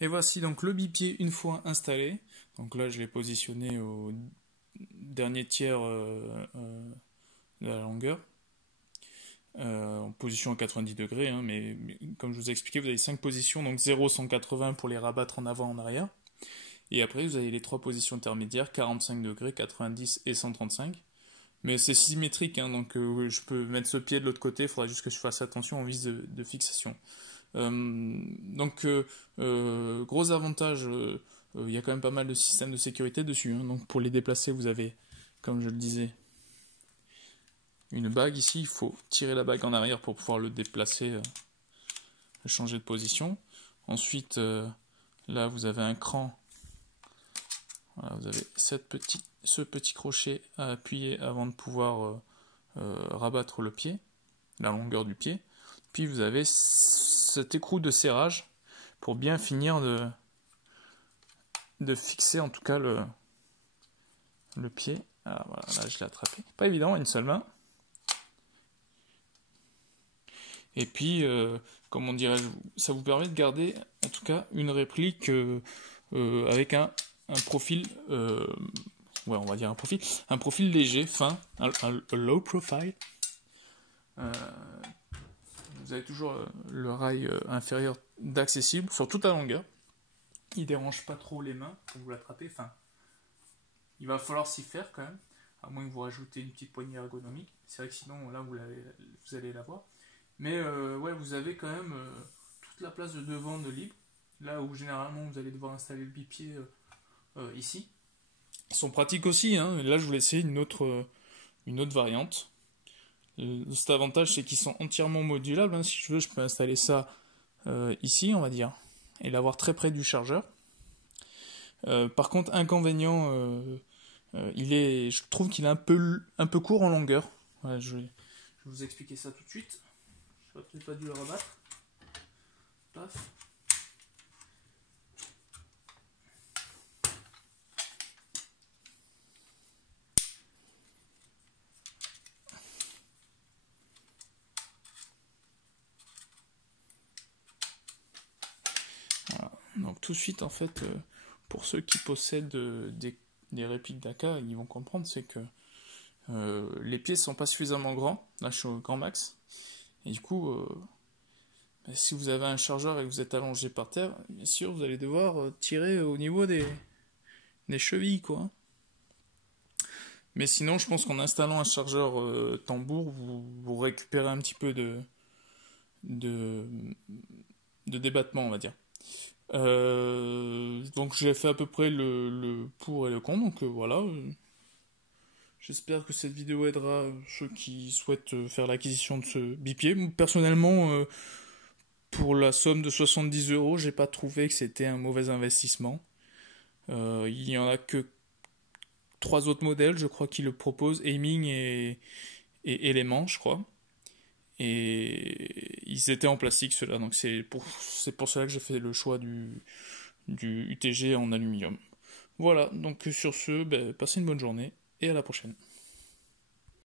Et voici donc le bipied une fois installé. Donc là, je l'ai positionné au dernier tiers de la longueur, en position à 90 degrés, hein, mais comme je vous ai expliqué, vous avez 5 positions, donc 0, 180 pour les rabattre en avant, en arrière. Et après, vous avez les 3 positions intermédiaires, 45 degrés, 90 et 135. Mais c'est symétrique, hein, donc je peux mettre ce pied de l'autre côté, il faudra juste que je fasse attention en vis de fixation. Gros avantage, il y a quand même pas mal de systèmes de sécurité dessus, hein. Donc pour les déplacer, vous avez, comme je le disais, une bague ici. Il faut tirer la bague en arrière pour pouvoir le déplacer, changer de position. Ensuite, là, vous avez un cran. Voilà, vous avez ce petit crochet à appuyer avant de pouvoir rabattre le pied, la longueur du pied. Puis vous avez cet écrou de serrage pour bien finir de fixer en tout cas le pied. Ah, voilà, là je l'ai attrapé. Pas évident, une seule main. Et puis, comment dirais-je, ça vous permet de garder en tout cas une réplique avec un profil, ouais, on va dire un profil léger, fin, un low profile. Vous avez toujours le rail inférieur d'accessible sur toute la longueur. Il dérange pas trop les mains pour vous l'attraper. Enfin, il va falloir s'y faire quand même, à moins que vous rajoutez une petite poignée ergonomique. C'est vrai que sinon là vous allez l'avoir. Mais ouais, vous avez quand même toute la place de devant de libre. Là où généralement vous allez devoir installer le bipied ici. Ils sont pratiques aussi, hein. Là je vous laisse une autre variante. Cet avantage c'est qu'ils sont entièrement modulables, hein. Si je veux, je peux installer ça ici, on va dire, et l'avoir très près du chargeur. Par contre, inconvénient, je trouve qu'il est un peu court en longueur. Ouais, je vais vous expliquer ça tout de suite. Je n'aurais peut-être pas dû le rebattre. Paf. Voilà. Donc tout de suite, en fait, pour ceux qui possèdent des répliques d'AK, ils vont comprendre, c'est que les pieds sont pas suffisamment grands. Là, je suis au grand max. Et du coup, si vous avez un chargeur et que vous êtes allongé par terre, bien sûr, vous allez devoir tirer au niveau des chevilles, quoi. Mais sinon, je pense qu'en installant un chargeur tambour, vous récupérez un petit peu de débattement, on va dire. Donc j'ai fait à peu près le pour et le contre, donc voilà. J'espère que cette vidéo aidera ceux qui souhaitent faire l'acquisition de ce bipied. Personnellement, pour la somme de 70 €, j'ai pas trouvé que c'était un mauvais investissement. Il y en a que 3 autres modèles, je crois, qui le proposent, Aiming et Element, je crois. Et ils étaient en plastique, ceux-là, donc c'est pour cela que j'ai fait le choix du UTG en aluminium. Voilà, donc sur ce, passez une bonne journée et à la prochaine.